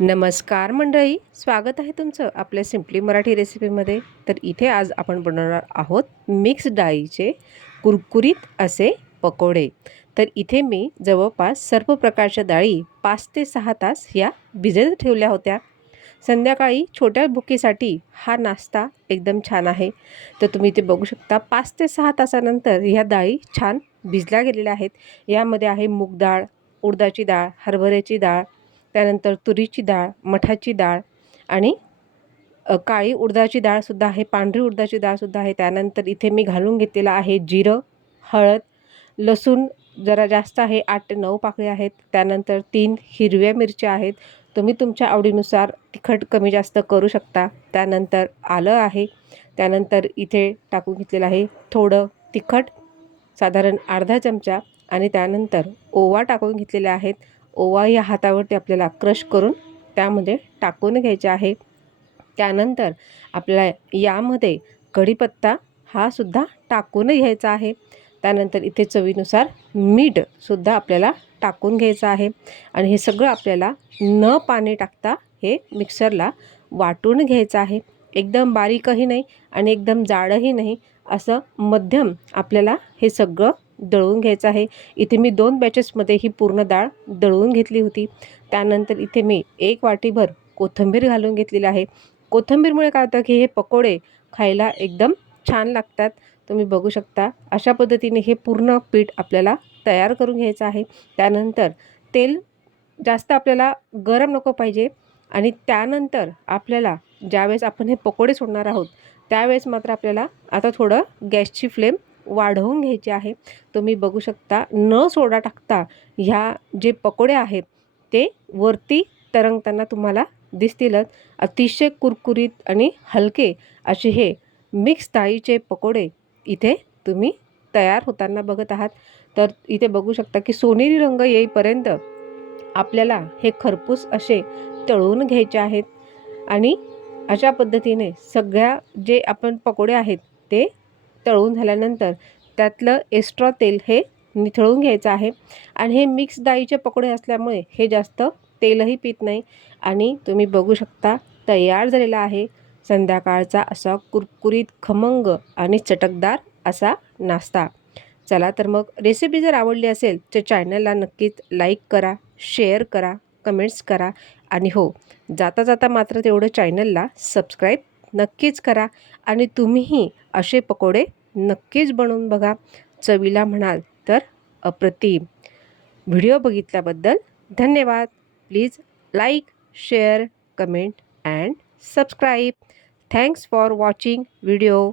नमस्कार मंडळी स्वागत आहे तुमचं आपल्या सिम्पली मराठी रेसिपीमध्ये तर इथे आज आपण बनवणार आहोत मिक्स डाळीचे कुरकुरीत असे पकोडे. तर इथे मी जवळपास सर्व प्रकारच्या डाळी पाच ते सहा तास या भिजत ठेवल्या होत्या. संध्याकाळी छोट्या भुकीसाठी हा नाश्ता एकदम छान आहे. तर तुम्ही इथे बघू शकता पाच ते सहा तासानंतर ह्या डाळी छान भिजल्या गेलेल्या आहेत. यामध्ये आहे मूग डाळ उडदाची डाळ हरभऱ्याची डाळ त्यानंतर तुरीची डाळ मठाची डाळ आणि काळी उडदाची डाळसुद्धा आहे पांढरी उडदाची डाळसुद्धा आहे. त्यानंतर इथे मी घालून घेतलेलं आहे जिरं हळद लसूण जरा जास्त आहे आठ ते नऊ पाकळी आहेत. त्यानंतर तीन हिरव्या मिरच्या आहेत. तुम्ही तुमच्या आवडीनुसार तिखट कमी जास्त करू शकता. त्यानंतर आलं आहे. त्यानंतर इथे टाकून घेतलेलं आहे थोडं तिखट साधारण अर्धा चमचा आणि त्यानंतर ओवा टाकून घेतलेले आहेत. ओवा या हातावरती आपल्याला क्रश करून त्यामध्ये टाकून घ्यायचे आहे. त्यानंतर आपल्याला यामध्ये कढीपत्ता हा सुद्धा टाकून घ्यायचा आहे. त्यानंतर इथे चवीनुसार मीठसुद्धा आपल्याला टाकून घ्यायचं आहे. आणि हे सगळं आपल्याला न पाणी टाकता हे मिक्सरला वाटून घ्यायचं आहे. एकदम बारीकही नाही आणि एकदम जाडही नाही. असं मध्यम आपल्याला हे सगळं दळून घ्यायचं आहे. इथे मी दोन बॅचेसमध्ये ही पूर्ण डाळ दळून घेतली होती. त्यानंतर इथे मी एक वाटीभर कोथिंबीर घालून घेतलेली आहे. कोथिंबीरमुळे काय होतं की हे पकोडे खायला एकदम छान लागतात. तुम्ही बघू शकता अशा पद्धतीने हे पूर्ण पीठ आपल्याला तयार करून घ्यायचं आहे. त्यानंतर तेल जास्त आपल्याला गरम नको पाहिजे आणि त्यानंतर आपल्याला ज्यावेळेस आपण हे पकोडे सोडणार आहोत त्यावेळेस मात्र आपल्याला आता थोडं गॅसची फ्लेम वाढवून घ्यायची आहे. तुम्ही बघू शकता न सोडा टाकता ह्या जे पकोडे आहेत ते वरती तरंगताना तुम्हाला दिसतीलच. अतिशय कुरकुरीत आणि हलके असे हे मिक्स डाळीचे पकोडे इथे तुम्ही तयार होताना बघत आहात. तर इथे बघू शकता की सोनेरी रंग येईपर्यंत आपल्याला हे खरपूस असे तळून घ्यायचे आहेत. आणि अशा पद्धतीने सगळ्या जे आपण पकोडे आहेत ते तळून झाल्यानंतर त्यातलं एक्स्ट्रा तेल हे निथळून घ्यायचं आहे. आणि हे मिक्स डाळीचे पकोडे असल्यामुळे हे जास्त तेलही पित नाही. आणि तुम्ही बघू शकता तयार झालेला आहे संध्याकाळचा असा कुरकुरीत खमंग आणि चटकदार असा नाश्ता. चला तर मग रेसिपी जर आवडली असेल तर चॅनलला नक्कीच लाईक करा शेअर करा कमेंट्स करा. आणि हो जाता जाता मात्र तेवढं चॅनलला सबस्क्राईब नक्कीच करा आणि तुम्हीही असे पकोडे नक्कीच बनवून बघा. चवीला म्हणाल तर अप्रतिम. व्हिडिओ बघितल्याबद्दल धन्यवाद. Please like share comment and subscribe. Thanks for watching video.